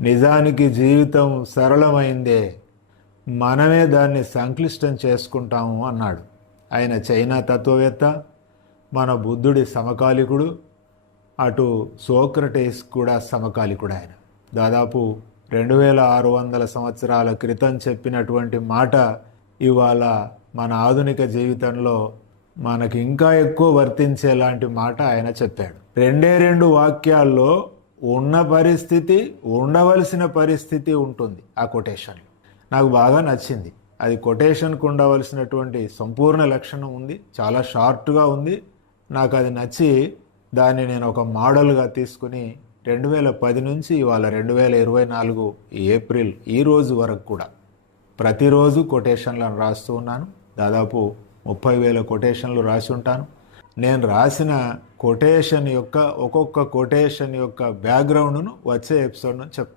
నిజానికి జీవితం సరళమైందే, మనమే దాన్ని సంక్లిష్టం చేసుకుంటాము అన్నాడు. ఆయన చైనా తత్వవేత్త, మన బుద్ధుడి సమకాలికుడు, అటు సోక్రటీస్ కూడా సమకాలికుడు. ఆయన దాదాపు 2600 సంవత్సరాల క్రితం చెప్పినటువంటి మాట ఇవాళ మన ఆధునిక జీవితంలో మనకి ఇంకా ఎక్కువ వర్తించేలాంటి మాట ఆయన చెప్పాడు. 2 వాక్యాల్లో ఉన్న పరిస్థితి, ఉండవలసిన పరిస్థితి ఉంటుంది ఆ కొటేషన్లో. నాకు బాగా నచ్చింది. అది కొటేషన్కు ఉండవలసినటువంటి సంపూర్ణ లక్షణం ఉంది, చాలా షార్ట్గా ఉంది. నాకు అది నచ్చి దాన్ని నేను ఒక మోడల్గా తీసుకుని 2010 నుంచి ఇవాళ 2024 ఏప్రిల్ ఈ రోజు వరకు కూడా ప్రతిరోజు కొటేషన్లను రాస్తూ ఉన్నాను. దాదాపు 30,000 కొటేషన్లు రాసి ఉంటాను. నేను రాసిన కొటేషన్ యొక్క ఒక్కొక్క కొటేషన్ యొక్క బ్యాక్గ్రౌండ్ను వచ్చే ఎపిసోడ్ను చెప్పుకుంటాను.